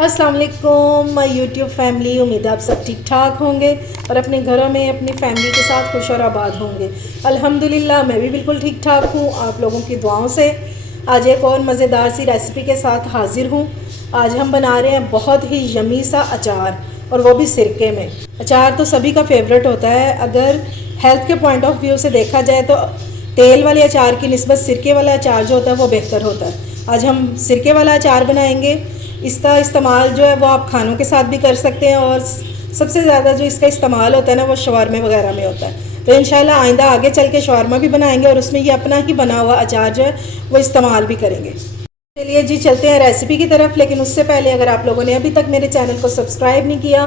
अस्सलाम वालेकुम my YouTube family. उम्मीद है आप सब ठीक ठाक होंगे और अपने घरों में अपनी फैमिली के साथ खुश और आबाद होंगे। अल्हम्दुलिल्लाह मैं भी बिल्कुल ठीक ठाक हूँ, आप लोगों की दुआओं से। आज एक और मज़ेदार सी रेसिपी के साथ हाज़िर हूँ। आज हम बना रहे हैं बहुत ही यमी सा अचार, और वो भी सिरके में। अचार तो सभी का फेवरेट होता है। अगर हेल्थ के पॉइंट ऑफ व्यू से देखा जाए तो तेल वाले अचार की निस्बत सिरके वाला अचार जो होता है वो बेहतर होता है। आज हम सिरके वाला अचार बनाएंगे। इसका इस्तेमाल जो है वो आप खानों के साथ भी कर सकते हैं, और सबसे ज़्यादा जो इसका इस्तेमाल होता है ना वो शवारमे वगैरह में होता है। तो इंशाल्लाह आइंदा आगे चल के शवारमा भी बनाएंगे और उसमें ये अपना ही बना हुआ अचार जो है वो इस्तेमाल भी करेंगे। चलिए जी चलते हैं रेसिपी की तरफ। लेकिन उससे पहले अगर आप लोगों ने अभी तक मेरे चैनल को सब्सक्राइब नहीं किया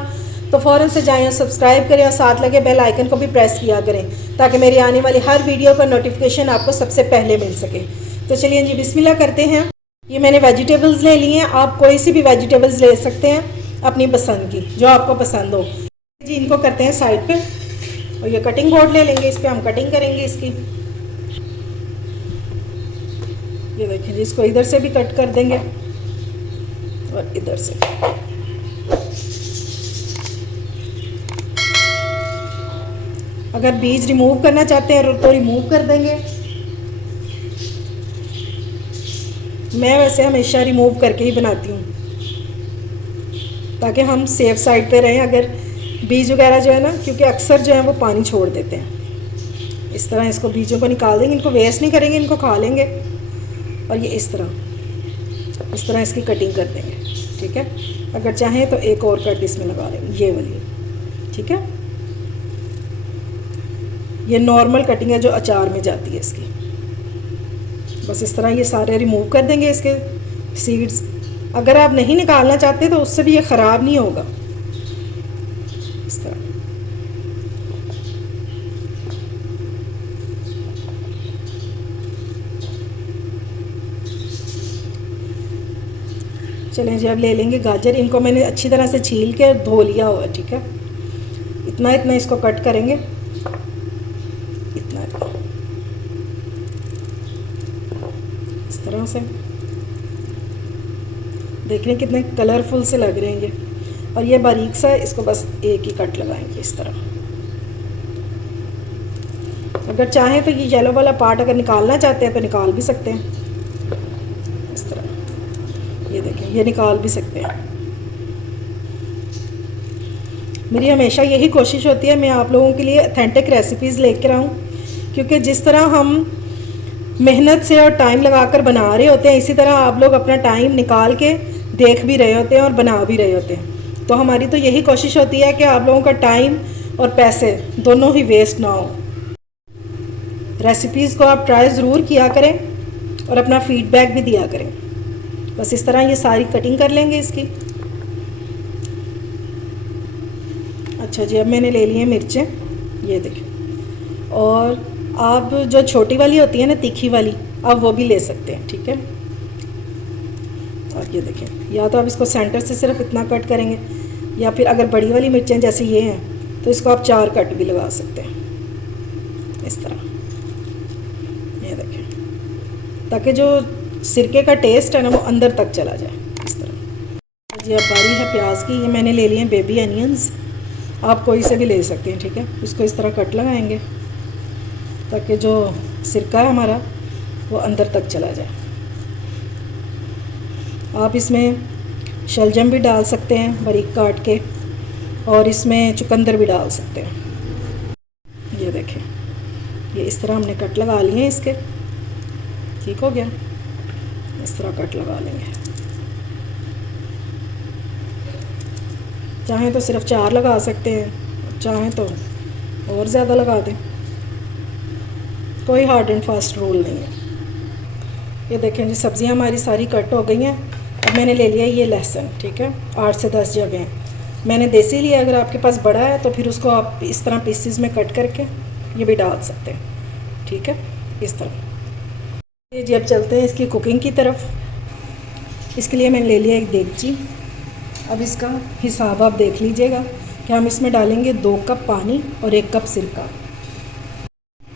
तो फ़ौरन से जाएं और सब्सक्राइब करें, और साथ लगे बेल आइकन को भी प्रेस किया करें ताकि मेरी आने वाली हर वीडियो का नोटिफिकेशन आपको सबसे पहले मिल सके। तो चलिए जी बिस्मिल्लाह करते हैं। ये मैंने वेजिटेबल्स ले लिए हैं, आप कोई सी भी वेजिटेबल्स ले सकते हैं अपनी पसंद की, जो आपको पसंद हो जी। इनको करते हैं साइड पे, और ये कटिंग बोर्ड ले लेंगे, इस पर हम कटिंग करेंगे इसकी। ये देखिए जी, इसको इधर से भी कट कर देंगे और इधर से। अगर बीज रिमूव करना चाहते हैं तो रिमूव कर देंगे। मैं वैसे हमेशा रिमूव करके ही बनाती हूँ ताकि हम सेफ साइड पे रहें। अगर बीज वगैरह जो है ना, क्योंकि अक्सर जो है वो पानी छोड़ देते हैं। इस तरह इसको बीजों को निकाल देंगे, इनको वेस्ट नहीं करेंगे, इनको खा लेंगे। और ये इस तरह इसकी कटिंग कर देंगे, ठीक है। अगर चाहें तो एक और कट इसमें लगा लेंगे, ये वाली, ठीक है। ये नॉर्मल कटिंग है जो अचार में जाती है इसकी। बस इस तरह ये सारे रिमूव कर देंगे इसके सीड्स। अगर आप नहीं निकालना चाहते तो उससे भी ये ख़राब नहीं होगा। इस तरह चलें जी, अब ले लेंगे गाजर। इनको मैंने अच्छी तरह से छील के धो लिया हुआ है, ठीक है। इतना इतना इसको कट करेंगे, इतना इस तरह से। देख रहे हैं कितने कलरफुल से लग रहे हैं ये। और ये बारीक सा, इसको बस एक ही कट लगाएंगे इस तरह। अगर चाहें तो ये येलो वाला पार्ट अगर निकालना चाहते हैं तो निकाल भी सकते हैं इस तरह। ये देखें, ये निकाल भी सकते हैं। मेरी हमेशा यही कोशिश होती है मैं आप लोगों के लिए ऑथेंटिक रेसिपीज़ लेकर आऊँ, क्योंकि जिस तरह हम मेहनत से और टाइम लगाकर बना रहे होते हैं, इसी तरह आप लोग अपना टाइम निकाल के देख भी रहे होते हैं और बना भी रहे होते हैं। तो हमारी तो यही कोशिश होती है कि आप लोगों का टाइम और पैसे दोनों ही वेस्ट ना हो। रेसिपीज़ को आप ट्राई ज़रूर किया करें और अपना फीडबैक भी दिया करें। बस इस तरह ये सारी कटिंग कर लेंगे इसकी। अच्छा जी, अब मैंने ले ली है मिर्चें, ये देखें। और आप जो छोटी वाली होती है ना, तीखी वाली, आप वो भी ले सकते हैं, ठीक है। और ये देखें, या तो आप इसको सेंटर से सिर्फ इतना कट करेंगे, या फिर अगर बड़ी वाली मिर्चें जैसे ये हैं तो इसको आप 4 कट भी लगा सकते हैं इस तरह। ये देखें, ताकि जो सिरके का टेस्ट है ना वो अंदर तक चला जाए इस तरह जी। अब बारी है प्याज की। ये मैंने ले लिए हैं बेबी अनियंस, आप कोई से भी ले सकते हैं, ठीक है। इसको इस तरह कट लगाएंगे ताकि जो सिरका है हमारा वो अंदर तक चला जाए। आप इसमें शलजम भी डाल सकते हैं बारीक काट के, और इसमें चुकंदर भी डाल सकते हैं। ये देखें, ये इस तरह हमने कट लगा लिए हैं इसके, ठीक हो गया। इस तरह कट लगा लेंगे। चाहें तो सिर्फ 4 लगा सकते हैं, चाहें तो और ज़्यादा लगा दें, कोई हार्ड एंड फास्ट रूल नहीं है। ये देखें जी, सब्ज़ियाँ हमारी सारी कट हो गई हैं। अब मैंने ले लिया ये लहसुन, ठीक है, 8 से 10 जगह हैं। मैंने देसी लिया, अगर आपके पास बड़ा है तो फिर उसको आप इस तरह पीसीज में कट करके ये भी डाल सकते हैं, ठीक है, इस तरह। ये जी अब चलते हैं इसकी कुकिंग की तरफ। इसके लिए मैंने ले लिया एक देगची। अब इसका हिसाब आप देख लीजिएगा कि हम इसमें डालेंगे 2 कप पानी और 1 कप सिरका।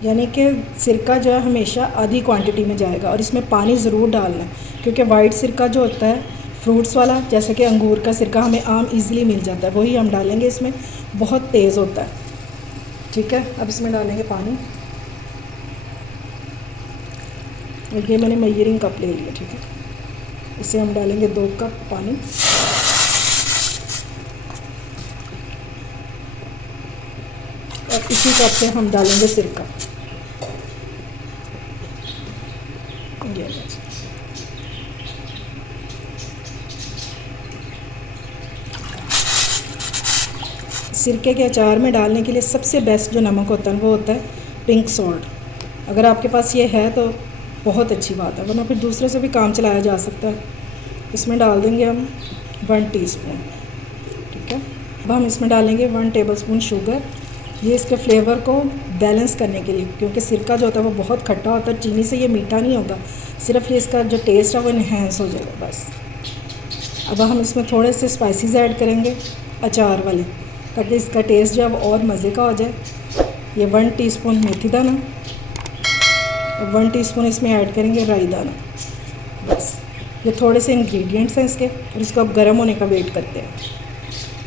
यानी कि सिरका जो है हमेशा आधी क्वांटिटी में जाएगा, और इसमें पानी ज़रूर डालना है, क्योंकि वाइट सिरका जो होता है फ्रूट्स वाला, जैसे कि अंगूर का सिरका हमें आम इजीली मिल जाता है, वही हम डालेंगे इसमें, बहुत तेज़ होता है। ठीक है, अब इसमें डालेंगे पानी, और ये मैंने मेजरिंग कप ले लिया। ठीक है, इसे हम डालेंगे 2 कप पानी। और इसी कप से हम डालेंगे सिरका। ये सिरके के अचार में डालने के लिए सबसे बेस्ट जो नमक होता है वो होता है पिंक सॉल्ट। अगर आपके पास ये है तो बहुत अच्छी बात है, वरना फिर दूसरे से भी काम चलाया जा सकता है। इसमें डाल देंगे हम 1 टीस्पून। ठीक है, अब हम इसमें डालेंगे 1 टेबलस्पून शुगर, ये इसके फ्लेवर को बैलेंस करने के लिए, क्योंकि सिरका जो होता है वो बहुत खट्टा होता है, चीनी से ये मीठा नहीं होता, सिर्फ ये इसका जो टेस्ट है वो इन्हेंस हो जाएगा बस। अब हम इसमें थोड़े से स्पाइसेस ऐड करेंगे अचार वाले, ताकि इसका टेस्ट जो है और मज़े का हो जाए। ये 1 टीस्पून मेथी दाना, 1 टीस्पून इसमें ऐड करेंगे राई दाना। बस ये थोड़े से इंग्रेडिएंट्स हैं इसके, और इसको अब गर्म होने का वेट करते हैं।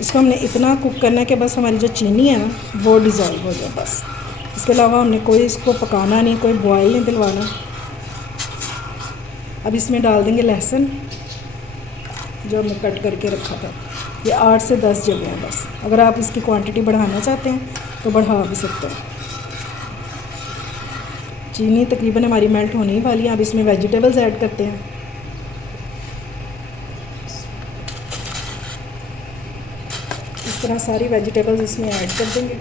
इसको हमने इतना कुक करना है कि बस हमारी जो चीनी है ना वो डिज़ोल्व हो जाए बस। इसके अलावा हमने कोई इसको पकाना नहीं, कोई बॉयल नहीं दिलवाना। अब इसमें डाल देंगे लहसुन जो हमने कट करके रखा था, ये 8 से 10 जब हैं बस। अगर आप इसकी क्वांटिटी बढ़ाना चाहते हैं तो बढ़ा भी सकते हैं। चीनी तकरीबन हमारी मेल्ट होने ही वाली है। अब इसमें वेजिटेबल्स ऐड करते हैं। इस तरह सारी वेजिटेबल्स इसमें ऐड कर देंगे।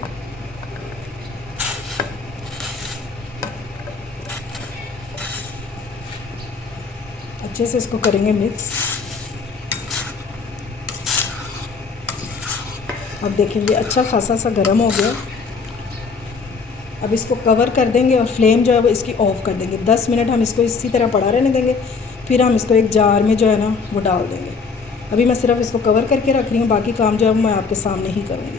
अच्छे से इसको करेंगे मिक्स। अब देखेंगे अच्छा खासा सा गर्म हो गया। अब इसको कवर कर देंगे और फ्लेम जो है वो इसकी ऑफ़ कर देंगे। 10 मिनट हम इसको इसी तरह पड़ा रहने देंगे, फिर हम इसको एक जार में जो है ना वो डाल देंगे। अभी मैं सिर्फ इसको कवर करके रख रही हूँ, बाकी काम जो है मैं आपके सामने ही करूँगी।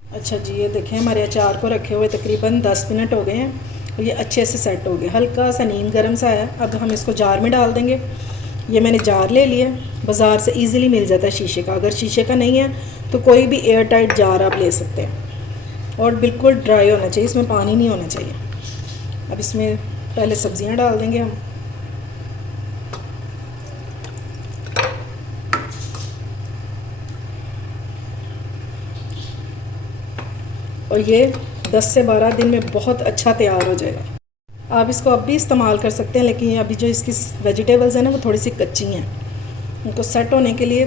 अच्छा जी, ये देखें हमारे अचार को रखे हुए तकरीबन 10 मिनट हो गए हैं और ये अच्छे से सेट हो गए, हल्का सा नीम गर्म सा है। अब हम इसको जार में डाल देंगे। ये मैंने जार ले लिया, बाज़ार से इजीली मिल जाता है शीशे का। अगर शीशे का नहीं है तो कोई भी एयर टाइट जार आप ले सकते हैं, और बिल्कुल ड्राई होना चाहिए, इसमें पानी नहीं होना चाहिए। अब इसमें पहले सब्ज़ियाँ डाल देंगे हम। और ये 10 से 12 दिन में बहुत अच्छा तैयार हो जाएगा। आप इसको अब भी इस्तेमाल कर सकते हैं, लेकिन अभी जो इसकी वेजिटेबल्स हैं ना वो थोड़ी सी कच्ची हैं, उनको सेट होने के लिए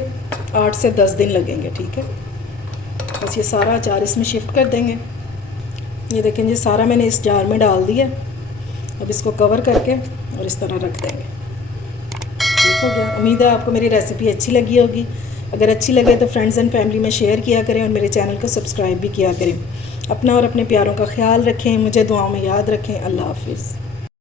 8 से 10 दिन लगेंगे। ठीक है, बस ये सारा अचार इसमें शिफ्ट कर देंगे। ये देखें ये सारा मैंने इस जार में डाल दिया। अब इसको कवर करके और इस तरह रख देंगे। ठीक हो गया। उम्मीद है आपको मेरी रेसिपी अच्छी लगी होगी। अगर अच्छी लगे तो फ्रेंड्स एंड फैमिली में शेयर किया करें और मेरे चैनल को सब्सक्राइब भी किया करें। अपना और अपने प्यारों का ख्याल रखें, मुझे दुआओं में याद रखें। अल्लाह हाफिज़।